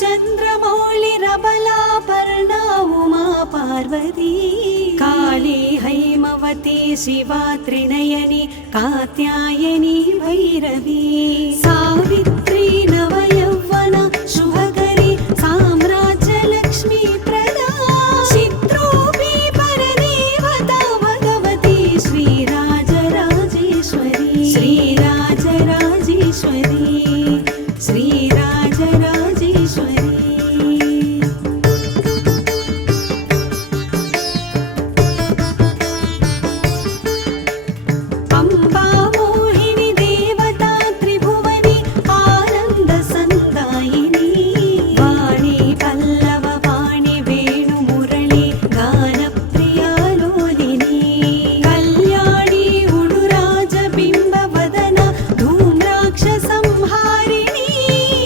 चन्द्रमौळिरबलापर्णा उमा पार्वती काली हैमवती शिवा त्रिनयनी कात्यायनी भैरवी सावित्री नवयौवना शुभकरी साम्राज्यलक्ष्मी प्रदा चित्रूपी परदेवता भगवती श्रीराजराजेश्वरी श्रीराजराजेश्वरी श्रीराजराजेश्वरी अम्बा मोहिनी देवता त्रिभुवनी आनन्दसन्दायिनी वाणी पल्लव वाणी वेणुमुरळी गानप्रिया लोलिनी कल्याणी उडुराजबिम्बवदना धूम्राक्षसंहारिणी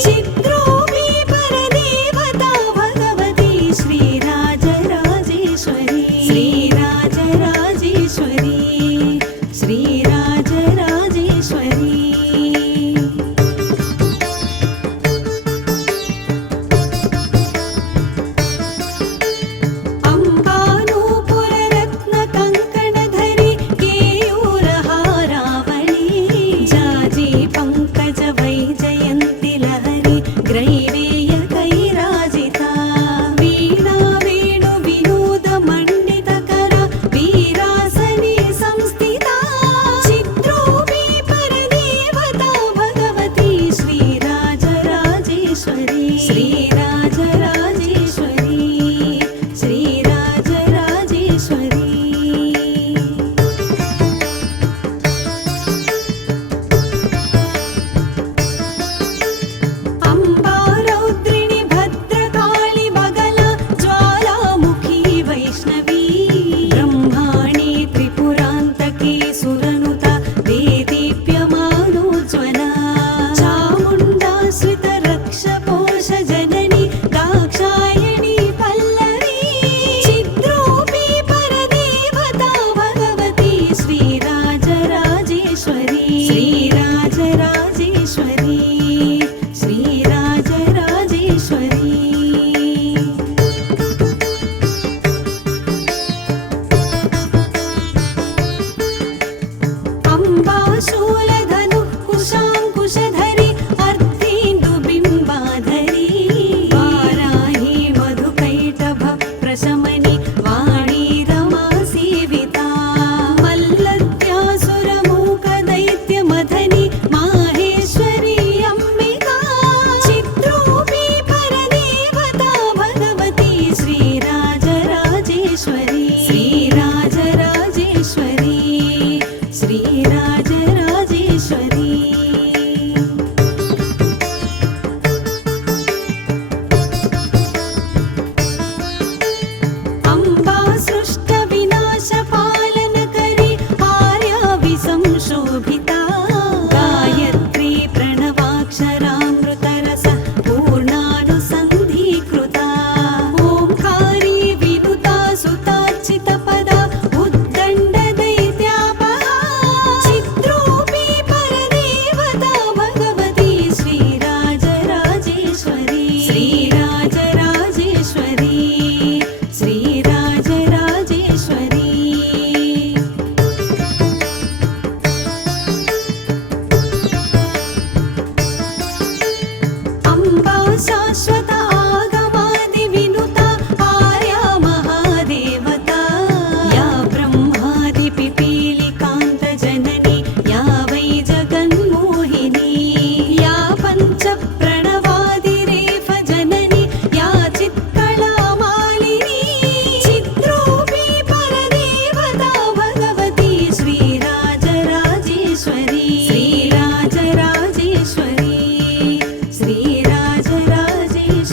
चित्रूपी परदेवता भगवती श्रीराजराजेश्वरी श्रीराजराजेश्वरी श्रीराजराजेश्वरी अम्बानूपुररत्नकङ्कणधरी केयूरहारावळी जाजी पङ्कज वैजयन्ति लहरी ग्रैवेयकैराजिता वीणा वेणु विनोद मण्डितकर वीरासने संस्थिता चित्रूपी परदेवता भगवती श्रीराजराजेश्वरी श्रीराजराजेश्वरी श्रीराजराजेश्वरी अम्बा रौद्रिणी भद्रकाली बगला ज्वालामुखी वैष्णवी ब्रह्माणी त्रिपुरान्तकी सुरनुता देदीप्यमानोज्ज्वला चामुण्डाश्रितरक्षपोषजननी दाक्षायणी पल्लवी चित्रूपी परदेवता भगवती श्रीराजराजेश्वरी श्रीराजराजेश्वरी श्रीराजराजेश्वरी अम्बा शूलधनु कुशाङ्कुशधरी अर्धेन्दुबिम्बाधरी वाराही मधुकैटभ प्रशमनि वाणी रमा सेविता मल्लद्यासुरमूकदैत्यमथनि माहेश्वरी अम्बिका चित्रूपी परदेवता भगवती श्रीराजराजेश्वरी श्रीराजराजेश्वरी श्रीराजराजेश्वरी अम्बा सृष्टविनाशपालनकरी आर्याविसंशोभिता गायत्री प्रणवाक्षरामृतरस पूर्णानुसन्धीकृता ओंकारी विनुता सुतार्चितपदा उद्दण्डदैत्यापहा चित्रूपी परदेवता भगवती श्रीराजराजेश्वरी श्रीराजराजेश्वरी श्रीराजराजेश्वरी अम्बा शाश्वत आगमादिविनुता आर्या महादेवता या ब्रह्मादिपिपीलिकान्तजननी या वै जगन्मोहिनी या पञ्चप्रणवादिरेफजननी या चित्कलामालिनी चित्रूपी परदेवता भगवती श्रीराजराजेश्वरी श्रीराजराजेश्वरी श्रीराजराजेश्वरी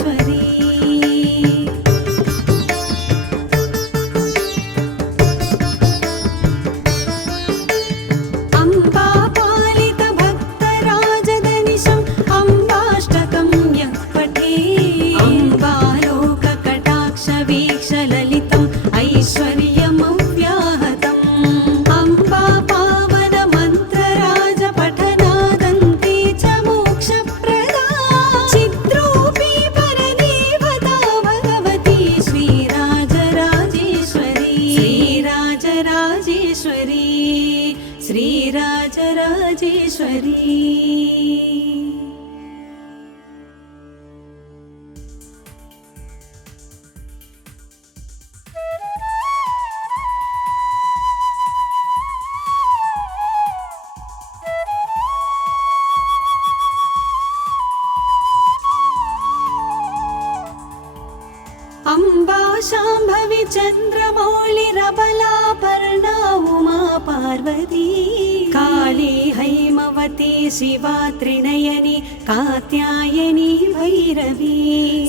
अम्बा शाम्भवी चन्द्रमौळिरबलापर्णा उमा पार्वती काली हैमवती शिवा त्रिनयनी कात्यायनी भैरवी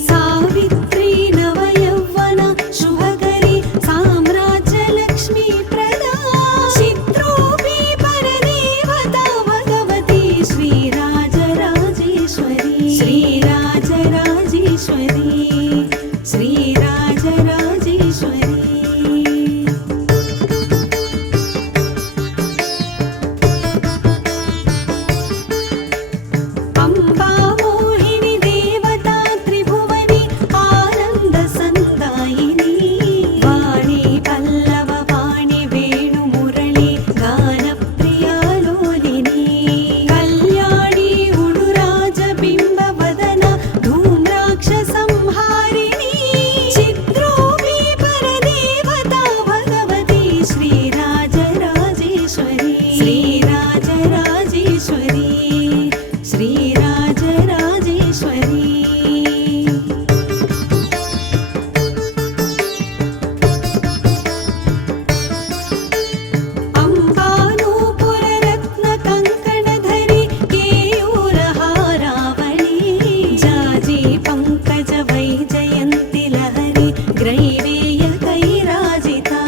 सावित्री नवयौवना शुभकरी साम्राज्यलक्ष्मी प्रदा चित्रोऽपि परदेवता भगवती श्रीराजराजेश्वरी श्रीराजराजेश्वरी श्रीराजराजेश्वरी अम्बा मोहिनी देवता त्रिभुवनी आनन्दसन्दायिनी वाणी पल्लव वाणी वेणुमुरळी गानप्रियालोलिनी कल्याणी उडुराजबिम्बवदन धूम्राक्षसंहारिणी चित्रोऽपि परदेवता भगवती श्रीराजराजेश्वरी श्रीराजराजेश्वरी श्रीराजराजेश्वरी अम्बानूपुररत्नकङ्कणधरी केयूरहारावळी जाजी पङ्कज वैजयन्ति लहरी ग्रैवेयकैराजिता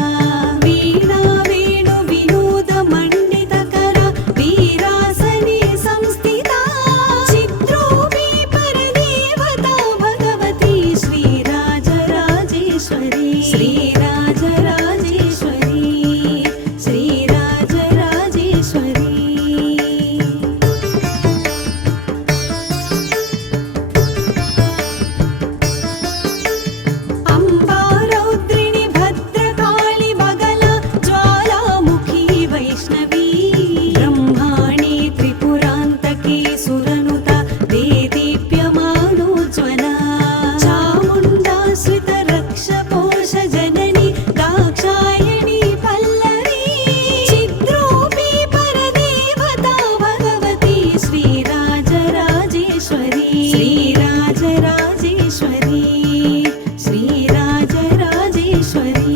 वीणा वेणु विनोदमण्डितकर वीरासने संस्थिता चित्रोऽपि परदेवता भगवती श्रीराजराजेश्वरी श्रीराजराजेश्वरी श्रीराजराजेश्वरी अम्बा रौद्रिणी भद्रकाली बगला ज्वालामुखी वैष्णवी ब्रह्माणी त्रिपुरान्तकी सुरनुता देदीप्यमानोज्ज्वला चामुण्डा श्रितरक्षपोष जननी दाक्षायणी पल्लवी चित्रोऽपि परदेवता भगवती श्रीराजराजेश्वरी श्रीराजराजेश्वरी श्रीराजराजेश्वरी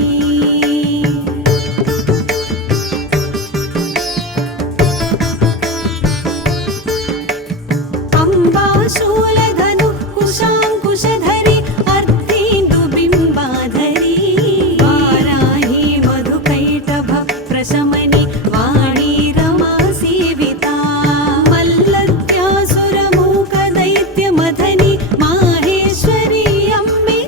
अम्बा शूलधनुः कुशाङ्कुशधरी अर्धेन्दुबिम्बाधरी वाराही मधुकैटभ प्रशमनि वाणी रमा सेविता मल्लत्यासुरमूकदैत्यमथनि माहेश्वरी अम्बिका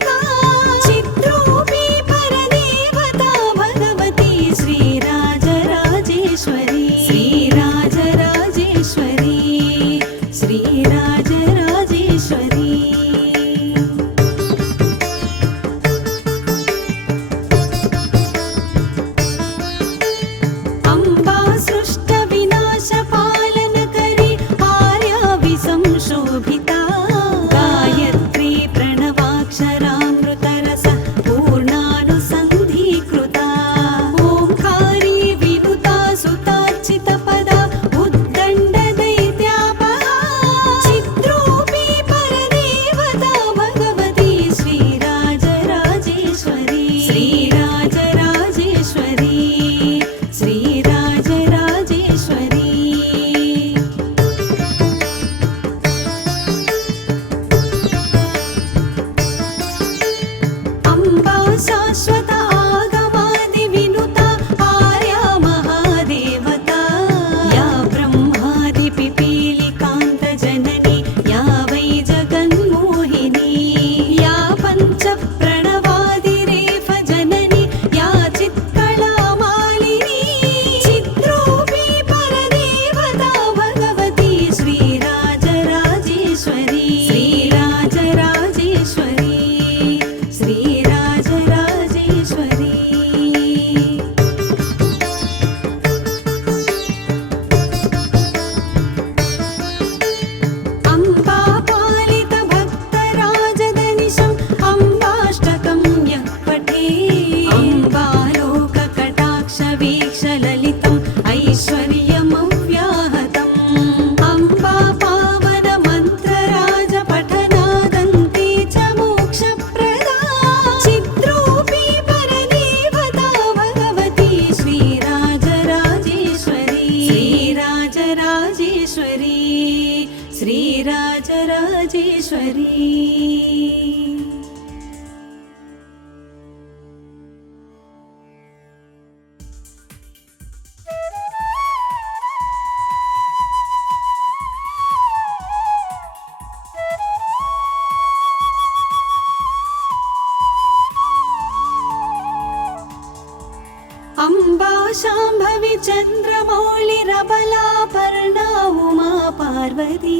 शाम्भवी चन्द्रमौळिरबलापर्णा उमा पार्वती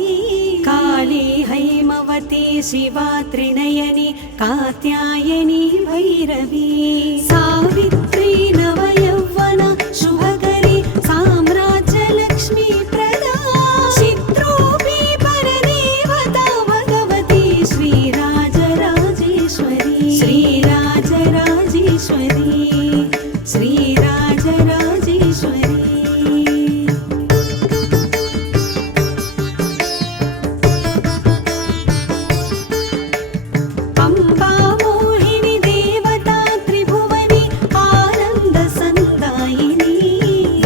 काली हैमवती शिवा त्रिनयनी कात्यायनी भैरवी सावित्री नवयौवन शुभकरी साम्राज्यलक्ष्मी प्रदा चित्रोऽपि परदेवता भगवती श्रीराजराजेश्वरी श्रीराजराजेश्वरी श्रीराजराजेश्वरी अम्बा मोहिनी देवता त्रिभुवनी आनन्दसन्दायिनी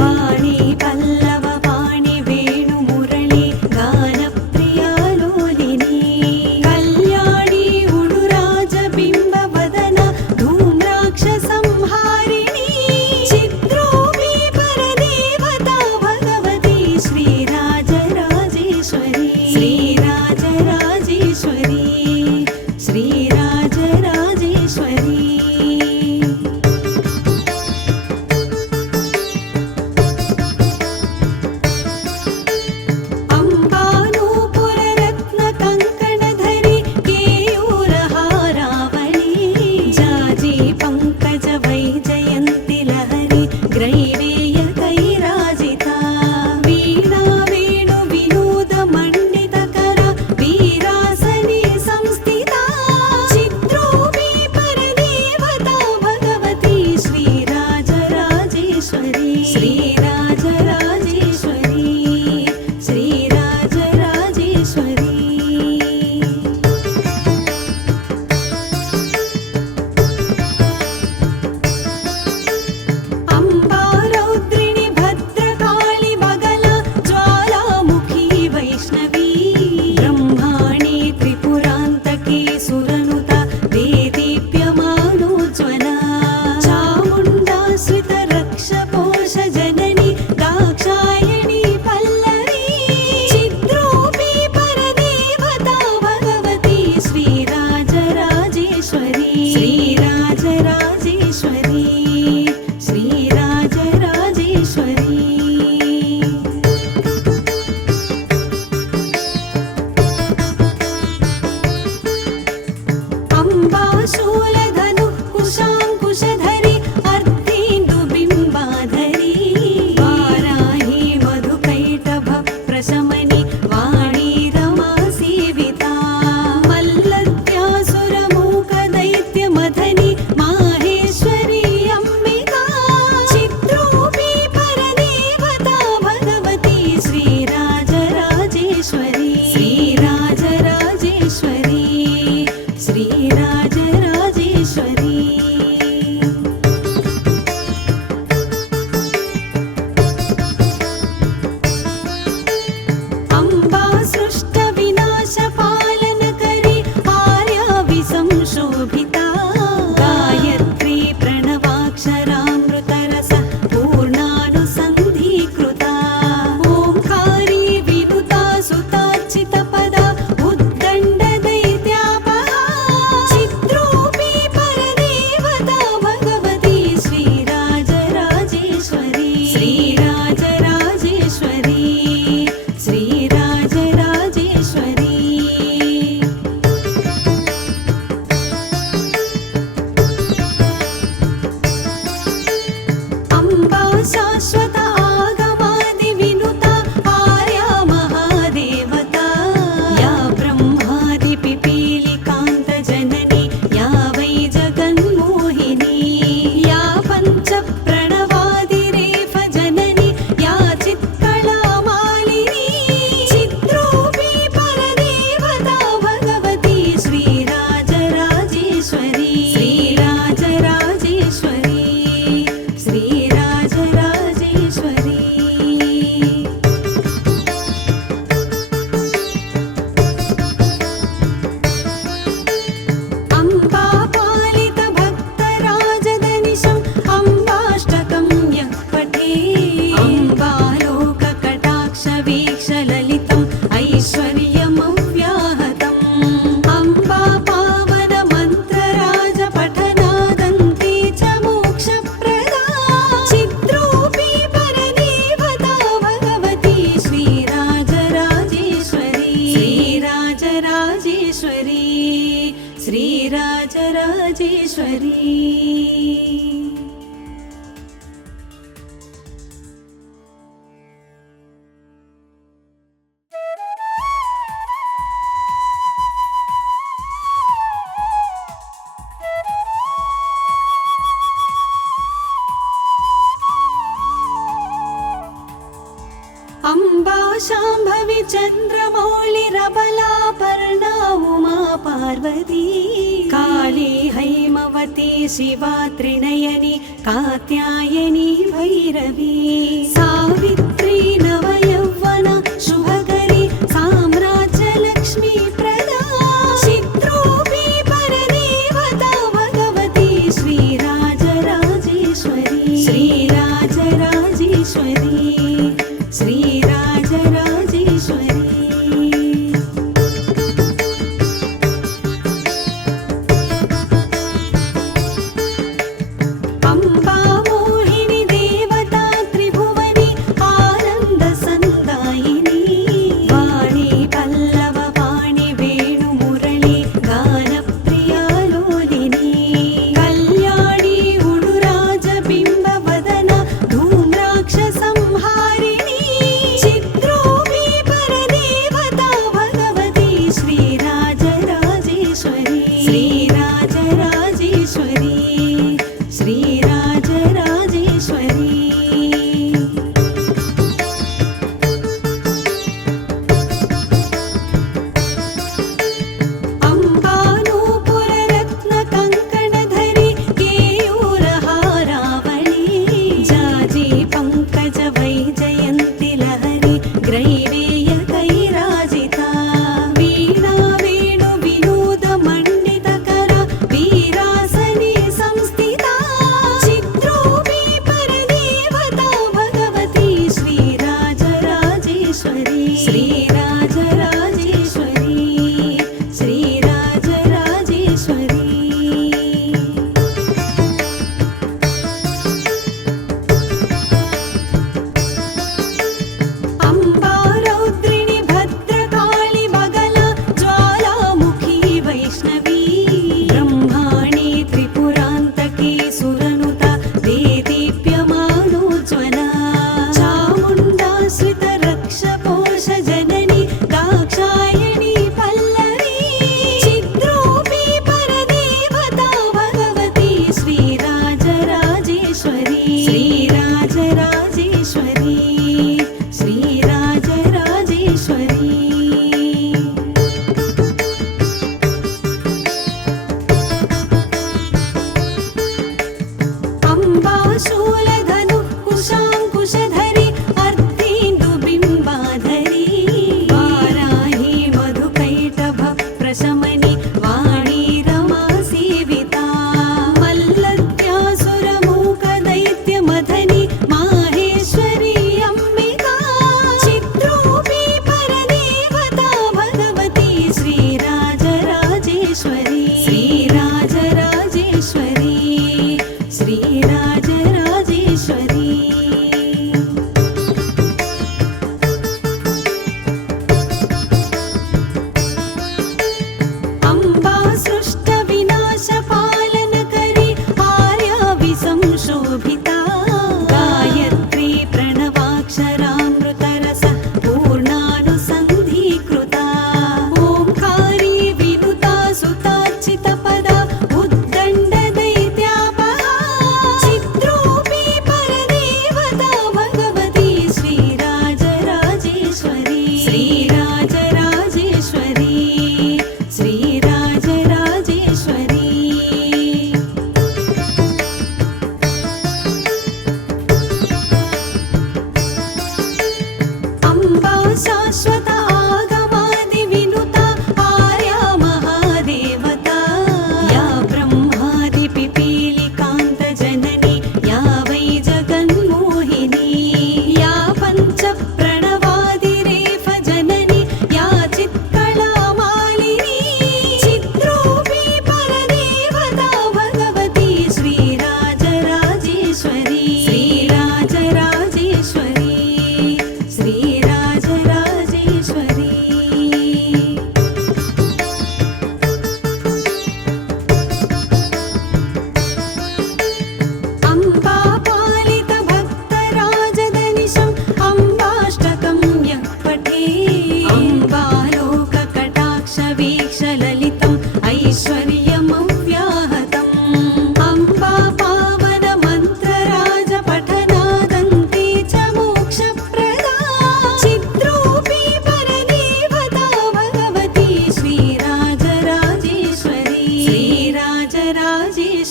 वाणी पल्लव वाणी वेणुमुरळी गानप्रिया लोलिनी कल्याणी उडुराजबिम्बवदन धूम्राक्षसंहारिणी चित्रोऽपि परदेवता भगवती श्रीराजराजेश्वरी श्रीराजराजेश्वरी श्रीराजराजेश्वरी अम्बानूपुररत्नकङ्कणधरी केयूरहारावळी जाजी पङ्कज वैजयन्ति लहरी ग्रैवेयकैराजिता वीणा वेणु विनोद मण्डितकर वीरासने संस्थिता चित्रोऽपि परदेवता भगवती श्रीराजराजेश्वरी श्रीराजराजेश्वरी श्रीराजराजेश्वरी अम्बा रौद्रिणी भद्रकाली बगला ज्वालामुखी वैष्णवी ब्रह्माणी त्रिपुरान्तकी सुरनुता देदीप्यमानोज्ज्वला चामुण्डा श्रितरक्षपोष जननी दाक्षायणी पल्लवी चित्रोऽपि परदेवता भगवती श्रीराजराजेश्वरी श्रीराजराजेश्वरी श्रीराजराजेश्वरी अम्बा शूलधनुः कुशाङ्कुशधरी अर्धेन्दुबिम्बाधरी वाराही मधुकैटभ प्रशमनि वाणी रमा सेविता मल्लत्यासुरमूकदैत्यमथनि माहेश्वरी अम्बिका चित्रोऽपि परदेवता भगवती श्रीराजराजेश्वरी श्रीराजराजेश्वरी श्रीराजराजेश्वरी अम्बा सृष्टविनाशपालनकरी आर्याविसंशोभिता गायत्री प्रणवाक्षरामृतरस पूर्णानुसन्धीकृता ओङ्कारी विनुता सुतार्चितपदा उद्दण्डदैत्यापहा चित्रो श्रीराजराजेश्वरी अम्बा शाम्भवी चन्द्रमौळिरबलापर्णा उमा पार्वती काली हैमवती शिवा त्रिनयनी कात्यायनी भैरवी सावित्री नवयौवना शुभकरी साम्राज्यलक्ष्मी प्रदा चित्रूपी परदेवता भगवती श्रीराजराजेश्वरी श्रीराजराजेश्वरी श्रीराजराजेश्वरी अम्बा मोहिनी देवता त्रिभुवनी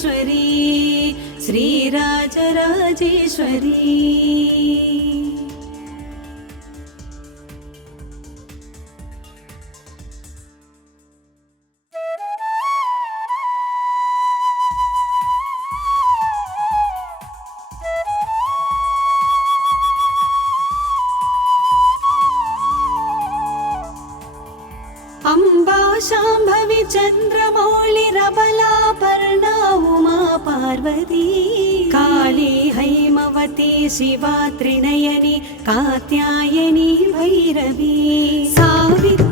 राजराजेश्वरी श्रीराजराजेश्वरी अम्बा शाम्भवी चन्द्रमौळिरबलापर्णा उमा पार्वती काली हैमवती शिवा त्रिनयनी कात्यायनी भैरवी सावित्री